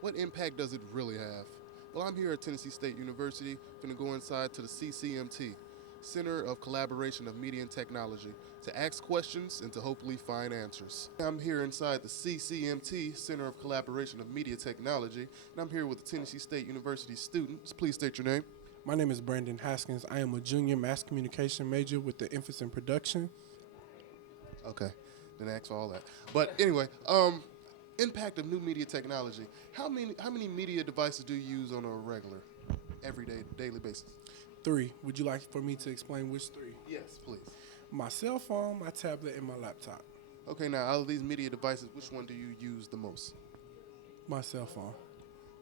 What impact does it really have? Well, I'm here at Tennessee State University, finna go inside to the CCMT, Center of Collaboration of Media and Technology, to ask questions and to hopefully find answers. I'm here inside the CCMT, Center of Collaboration of Media Technology, and I'm here with the Tennessee State University students. Please state your name. My name is Brandon Haskins. I am a junior mass communication major with the emphasis in production. Okay, didn't ask for all that. But anyway, impact of new media technology. How many media devices do you use on a regular, everyday, daily basis? Three. Would you like for me to explain which three? Yes, please. My cell phone, my tablet, and my laptop. Okay, now out of these media devices, which one do you use the most? My cell phone.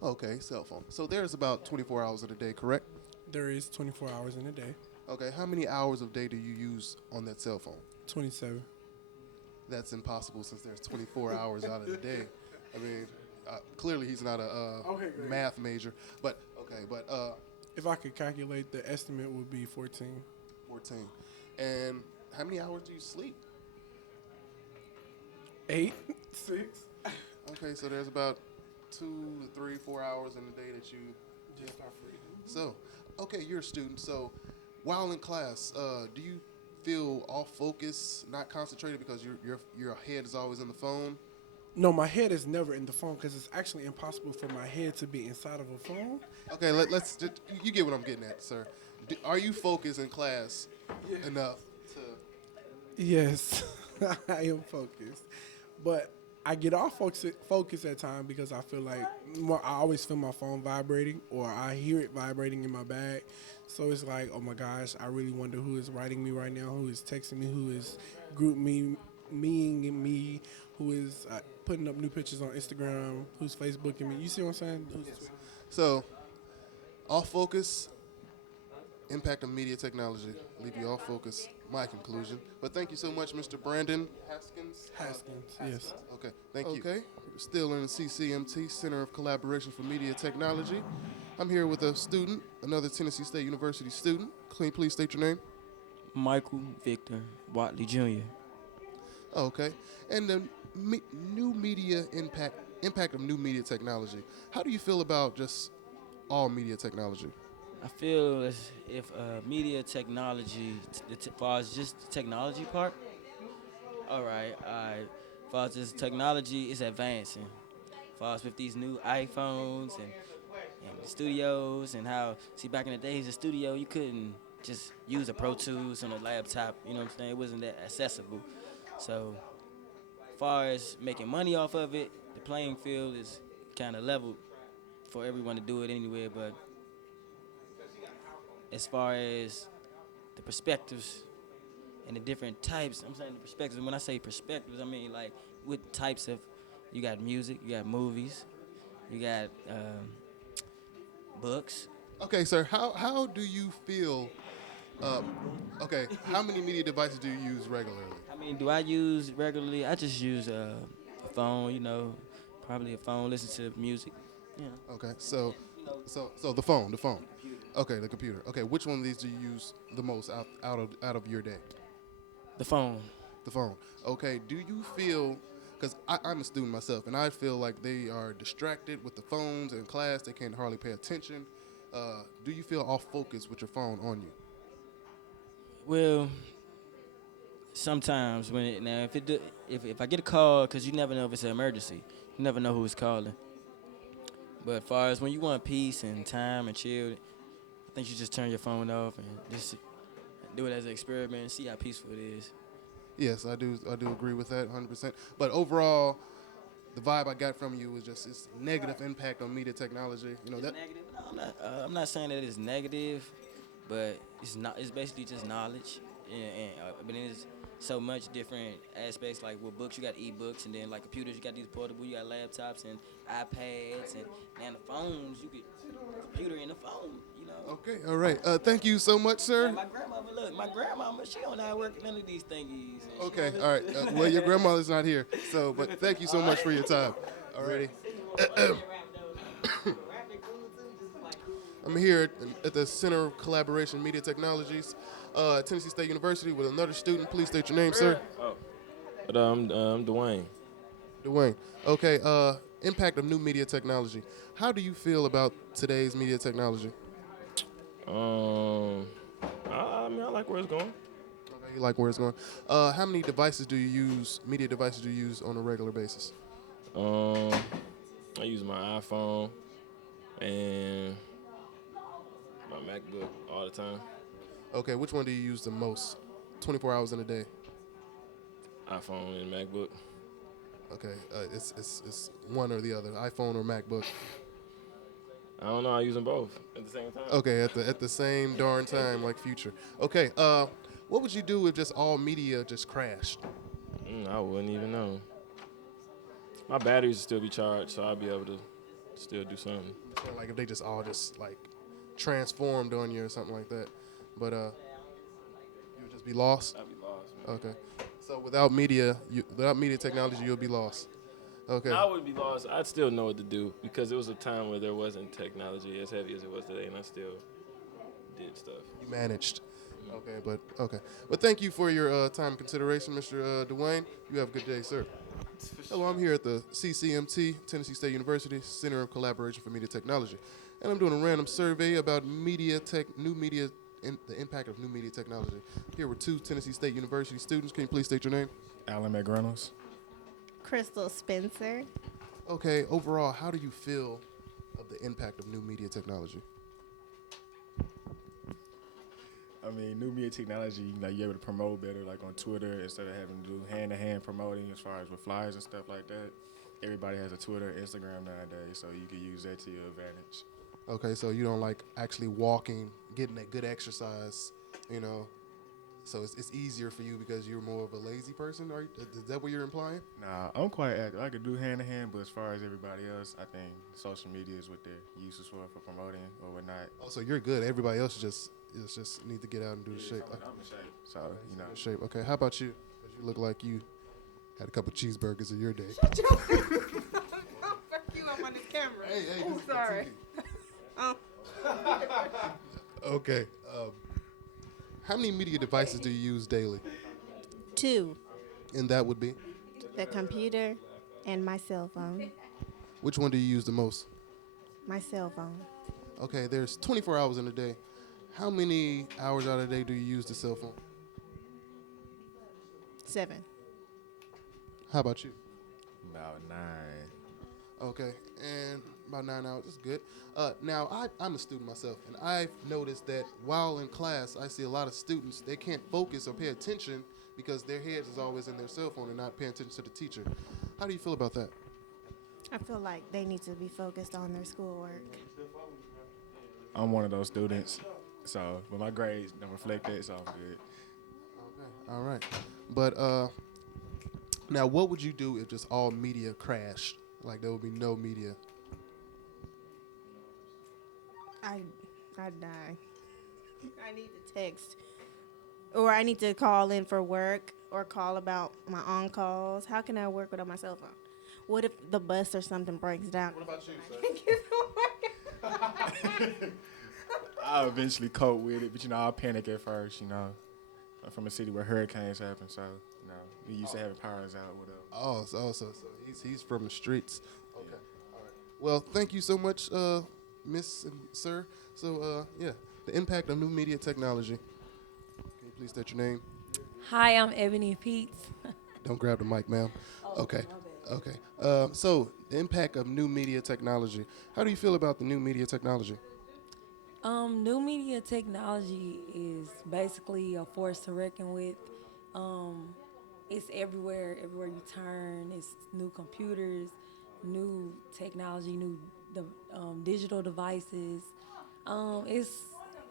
Okay, cell phone. So there's about 24 hours in a day, correct? There is 24 hours in a day. Okay, how many hours of day do you use on that cell phone? 27. That's impossible since there's 24 hours out of the day. I mean, clearly he's not a Okay, great. math major, but okay, but If I could calculate, the estimate would be 14. 14. And how many hours do you sleep? 8. 6. Okay, so there's about 2 to 3, 4 hours in a day that you. Just our freedom. So, okay, you're a student. So, while in class, do you feel off focus, not concentrated because your head is always on the phone? No, my head is never in the phone because it's actually impossible for my head to be inside of a phone. Okay, let's. You get what I'm getting at, sir. Are you focused in class enough to? Yes, I am focused, but I get off focus at times because I feel like I always feel my phone vibrating or I hear it vibrating in my bag. So it's like, oh my gosh, I really wonder who is writing me right now, who is texting me, who is group meing me, who is putting up new pictures on Instagram, who's Facebooking me. You see what I'm saying? So, off focus, impact of media technology. Leave you off focus. My conclusion. But thank you so much, Mr. Brandon Haskins. Haskins, yes. Okay, thank you. Okay, still in the CCMT, Center of Collaboration for Media Technology. I'm here with a student, another Tennessee State University student. Can you please state your name? Michael Victor Watley Jr. Okay, and the new media impact of new media technology. How do you feel about just all media technology? I feel as if media technology, as far as just the technology part, all right. As far as this technology is advancing, as far as with these new iPhones and the studios and how, see, back in the days, the studio, you couldn't just use a Pro Tools on a laptop, you know what I'm saying? It wasn't that accessible. So, as far as making money off of it, the playing field is kind of leveled for everyone to do it anywhere, but as far as the perspectives and the different types. I'm saying the perspectives. When I say perspectives, I mean like what types of. You got music, you got movies, you got books. Okay, sir. How do you feel? Okay, how many media devices do you use regularly? I mean, do I use regularly? I just use a phone. Probably a phone. Listen to music. You know, Okay, so the phone. Okay, the computer. Okay, which one of these do you use the most out of your day? the phone. The phone. Okay, do you feel? Because I'm a student myself, and I feel like they are distracted with the phones in class. They can't hardly pay attention. Do you feel off focus with your phone on you? Well, sometimes now if I get a call, cause you never know if it's an emergency. You never know who is calling. But as far as when you want peace and time and chill, I think you just turn your phone off and just do it as an experiment and see how peaceful it is. Yes, I do. I do agree with that 100%. But overall, the vibe I got from you was just this negative impact on media technology. You know It's that. negative. No, I'm not saying that it's negative, but it's not. It's basically just knowledge, but it's so much different aspects. Like with books, you got e-books, and then like computers, you got these portable. You got laptops and iPads, and the phones. You get computer in the phone. You know. Okay. All right. Thank you so much, Yeah, sir. my grandmama, she don't know how to work none of these thingies. And she Okay. don't All right. Well, your grandmother's not here, so but thank you so much for your time. Alrighty. I'm here at the Center of Collaboration Media Technologies, Tennessee State University, with another student. Please state your name, sir. But I'm Dwayne. Dwayne. Okay. impact of new media technology. How do you feel about today's media technology? I mean, I like where it's going. Okay, you like where it's going. How many devices do you use, media devices do you use on a regular basis? Um, I use my iPhone and my MacBook all the time. Okay, which one do you use the most? 24 hours in a day. iPhone and MacBook. Okay, it's one or the other, iPhone or MacBook. I don't know. I use them both at the same time. Okay, at the same darn time, like Future. Okay, what would you do if just all media just crashed? I wouldn't even know. My batteries would still be charged, so I'll be able to still do something. So, like if they just all just like transformed on you or something like that, but you would just be lost. I'd be lost, man. Okay, so without media technology, you'll be lost. Okay, I would be lost. I'd still know what to do because it was a time where there wasn't technology as heavy as it was today, and I still did stuff. you managed. Okay. Well, thank you for your time and consideration, Mr. Dwayne. You have a good day, sir. Hello, I'm here at the CCMT, Tennessee State University Center of Collaboration for Media Technology, and I'm doing a random survey about new media, and the impact of new media technology. Here with two Tennessee State University students. Can you please state your name? Alan McReynolds. Crystal Spencer. Okay, overall, how do you feel of the impact of new media technology? I mean, new media technology, you're able to promote better, like on Twitter, instead of having to do hand-to-hand promoting as far as with flyers and stuff like that. Everybody has a Twitter, Instagram nowadays, so you can use that to your advantage. Okay, so you don't like actually walking, getting that good exercise, you know, so it's easier for you because you're more of a lazy person? Is that what you're implying? Nah, I'm quite active. I could do hand-to-hand, but as far as everybody else, I think social media is what they're uses for promoting or whatnot. Oh, so you're good. Everybody else just need to get out and do the shape. I'm in shape, so, Shape. Okay, how about you? 'Cause you look like you had a couple cheeseburgers in your day. Fuck you, I'm on this camera. Hey, Oh, this is sorry. Okay. How many media devices do you use daily? 2, And that would be? the computer and my cell phone. Which one do you use the most? My cell phone. Okay, there's 24 hours in a day. How many hours out of the day do you use the cell phone? 7. How about you? about 9. Okay, and about 9 hours. That's good. Now, I'm a student myself, and I've noticed that while in class, I see a lot of students, they can't focus or pay attention because their heads is always in their cell phone and not paying attention to the teacher. How do you feel about that? I feel like they need to be focused on their schoolwork. I'm one of those students, so but my grades don't reflect that, so I'm good. Okay, all right. But now, what would you do if just all media crashed? Like there would be no media. I'd die. I need to text. Or I need to call in for work or call about my on-calls. How can I work without my cell phone? What if the bus or something breaks down? What about you, sir? I'll eventually cope with it, but I'll panic at first. I'm from a city where hurricanes happen, so we used to having powers out, whatever. Oh, so he's from the streets. Okay, all right. Well, thank you so much, Miss and Sir. So, the impact of new media technology. Can you please state your name? Hi, I'm Ebony Peets. Don't grab the mic, ma'am. Okay. Okay. So, the impact of new media technology. How do you feel about the new media technology? New media technology is basically a force to reckon with. It's everywhere you turn. It's new computers, new technology, digital devices.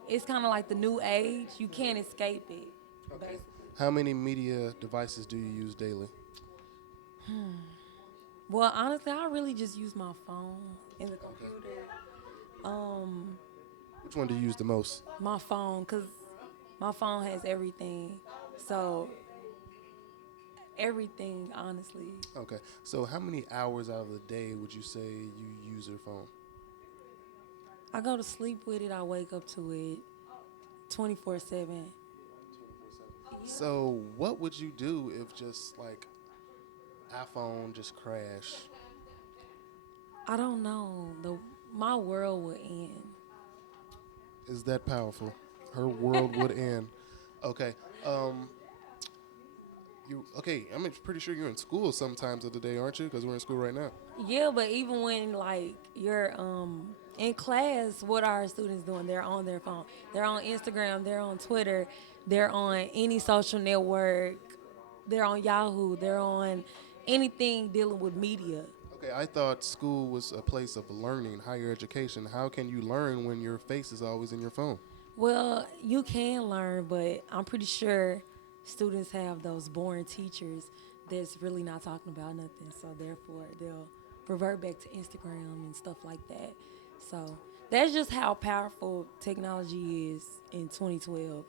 It's kind of like the new age. You can't escape it. Okay. How many media devices do you use daily? Well, honestly, I really just use my phone and the computer. Which one do you use the most? My phone, because my phone has everything. So, everything, honestly. Okay. So, how many hours out of the day would you say you use your phone? I go to sleep with it. I wake up to it 24/7. So, what would you do if just like iPhone just crashed? I don't know. My world would end. Is that powerful? Her world would end. Okay. You okay? I'm pretty sure you're in school sometimes of the day, aren't you? Because we're in school right now. Yeah, but even when like you're in class, what are our students doing? They're on their phone. They're on Instagram. They're on Twitter. They're on any social network. They're on Yahoo. They're on anything dealing with media. Okay, I thought school was a place of learning, higher education. How can you learn when your face is always in your phone? Well, you can learn, but I'm pretty sure students have those boring teachers that's really not talking about nothing. So therefore, they'll revert back to Instagram and stuff like that. So that's just how powerful technology is in 2012.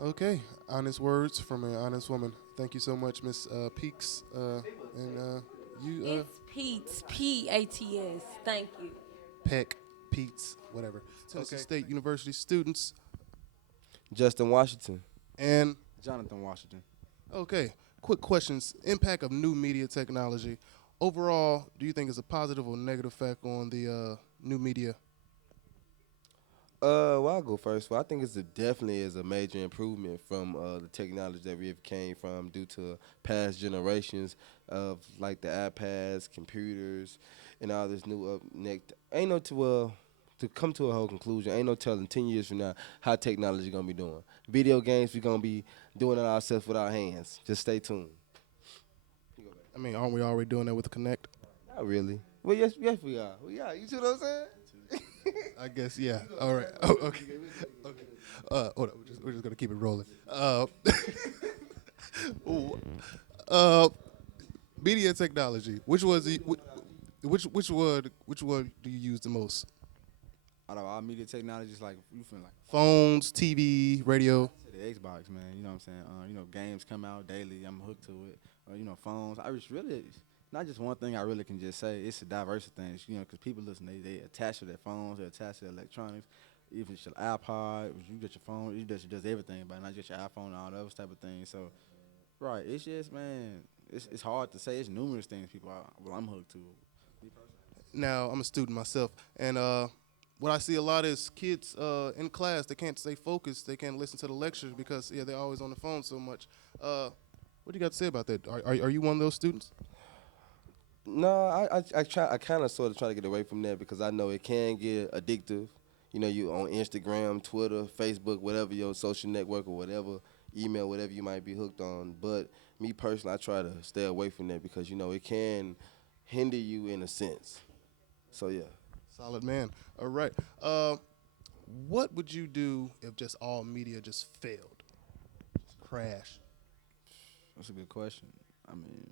Okay, honest words from an honest woman. Thank you so much, Miss Peaks. You, It's Pete's, P-A-T-S. Thank you. Peck, Pete's, whatever. Tennessee State University students. Justin Washington. And, Jonathan Washington. okay, quick questions. Impact of new media technology. Overall, do you think it's a positive or negative effect on the new media? Well, I'll go first. Well, I think definitely is a major improvement from the technology that we've came from due to past generations of like the iPads, computers, and all this new next. Ain't no to come to a whole conclusion. Ain't no telling 10 years from now how technology gonna be doing. Video games, we gonna be doing it ourselves with our hands. Just stay tuned. I mean, aren't we already doing that with Connect? Not really. Well, yes, we are. We are. You see what I'm saying? I guess, yeah. All right. Oh, okay. Okay. Hold on. We're just gonna keep it rolling. Media technology. Which one do you use the most? Out of all media technologies, like you feel like Phones, TV, radio. the Xbox, man. You know what I'm saying? Games come out daily. I'm hooked to it. Phones. I just really not just one thing. I really can just say it's a diverse of things. Because people listen, they attach to their phones, they attach to their electronics. Even it's your iPod, you get your phone, you just does everything, but not just your iPhone and all those type of things. So, right, it's just man, it's hard to say. It's numerous things I'm hooked to. Now, I'm a student myself, and what I see a lot is kids in class, they can't stay focused, they can't listen to the lectures because they're always on the phone so much. What do you got to say about that? Are you one of those students? No, I kind of sort of try to get away from that because I know it can get addictive. You on Instagram, Twitter, Facebook, whatever your social network or whatever, email, whatever you might be hooked on. But me personally, I try to stay away from that because, it can hinder you in a sense. So, yeah. Solid man. All right. What would you do if just all media just failed? Just crashed? That's a good question. I mean,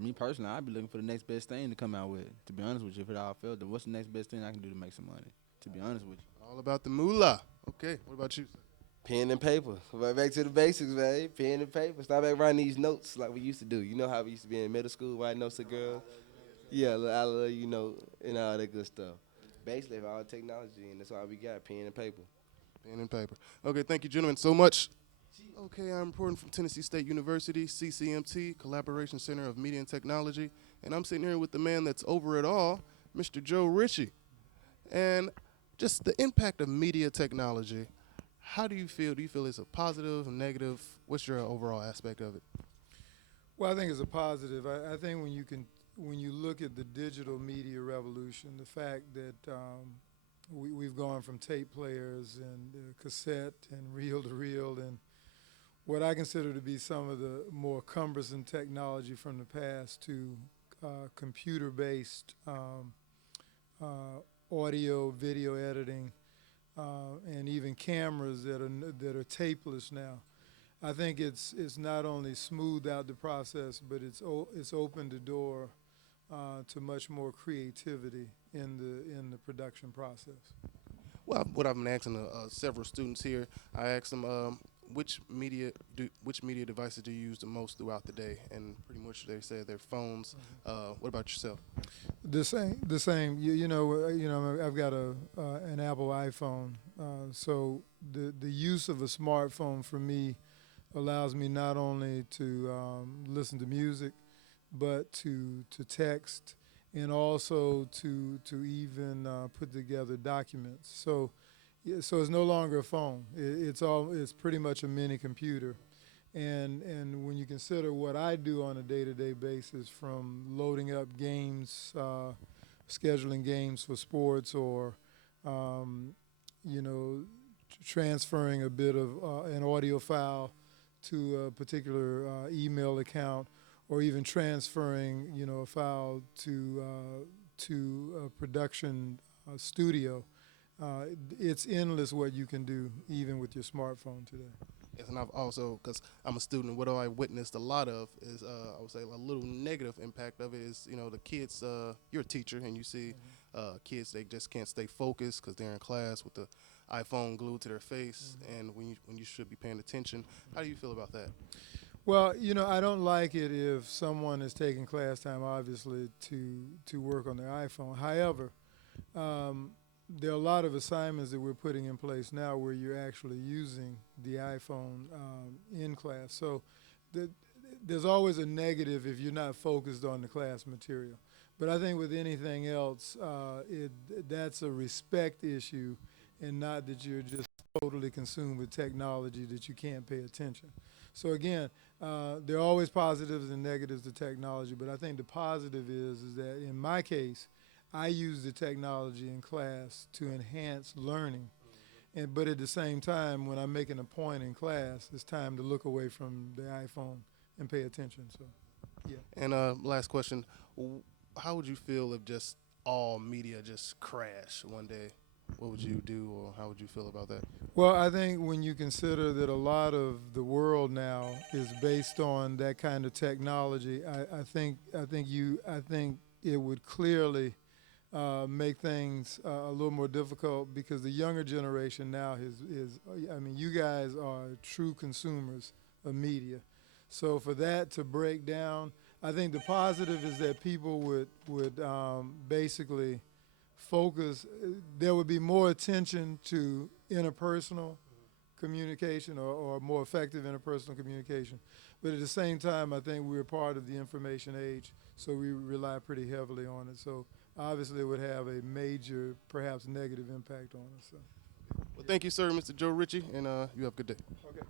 me personally, I'd be looking for the next best thing to come out with. To be honest with you, if it all failed, then what's the next best thing I can do to make some money? To be honest with you. All about the moolah. Okay. What about you? Pen and paper. Right back to the basics, man. Pen and paper. Stop back writing these notes like we used to do. You know how we used to be in middle school writing notes to girls? Yeah, I love you, and all that good stuff. Basically, all technology, and that's all we got, pen and paper. Pen and paper. Okay, thank you, gentlemen, so much. Okay, I'm reporting from Tennessee State University, CCMT, Collaboration Center of Media and Technology, and I'm sitting here with the man that's over it all, Mr. Joe Ritchie. And just the impact of media technology, how do you feel? Do you feel it's a positive, a negative? What's your overall aspect of it? Well, I think it's a positive. I think when you look at the digital media revolution, the fact that we've gone from tape players and cassette and reel to reel and what I consider to be some of the more cumbersome technology from the past to computer-based audio, video editing, and even cameras that are tapeless now. I think it's not only smoothed out the process, but it's opened the door to much more creativity in the production process. Well, what I've been asking several students here, I asked them which media devices do you use the most throughout the day, and pretty much they say their phones. What about yourself? The same. I've got an Apple iPhone, so the use of a smartphone for me allows me not only to listen to music, but to text and also to even put together documents. So so it's no longer a phone. It's pretty much a mini computer. And when you consider what I do on a day-to-day basis, from loading up games, scheduling games for sports, or you know, transferring a bit of an audio file to a particular email account, or even transferring, you know, a file to a production studio. It's endless what you can do, even with your smartphone today. Yes, and I've also, because I'm a student, what I witnessed a lot of is, I would say, a little negative impact of it is, you know, the kids. You're a teacher, and you see kids, they just can't stay focused because they're in class with the iPhone glued to their face, and when you should be paying attention. How do you feel about that? Well, you know, I don't like it if someone is taking class time, obviously, to work on their iPhone. However, there are a lot of assignments that we're putting in place now where you're actually using the iPhone in class. So there's always a negative if you're not focused on the class material. But I think with anything else, that's a respect issue, and not that you're just totally consumed with technology that you can't pay attention. So again, there are always positives and negatives to technology, but I think the positive is that in my case, I use the technology in class to enhance learning. But at the same time, when I'm making a point in class, it's time to look away from the iPhone and pay attention. So, yeah. And last question, how would you feel if just all media just crashed one day? What would you do, or how would you feel about that? Well, I think when you consider that a lot of the world now is based on that kind of technology, I think it would clearly make things a little more difficult, because the younger generation now is I mean, you guys are true consumers of media. So for that to break down, I think the positive is that people would basically focus. There would be more attention to interpersonal communication, or more effective interpersonal communication. But at the same time, I think we're part of the information age, so we rely pretty heavily on it. So obviously it would have a major, perhaps negative impact on us. So. Well, thank you, sir, Mr. Joe Ritchie, and you have a good day. Okay.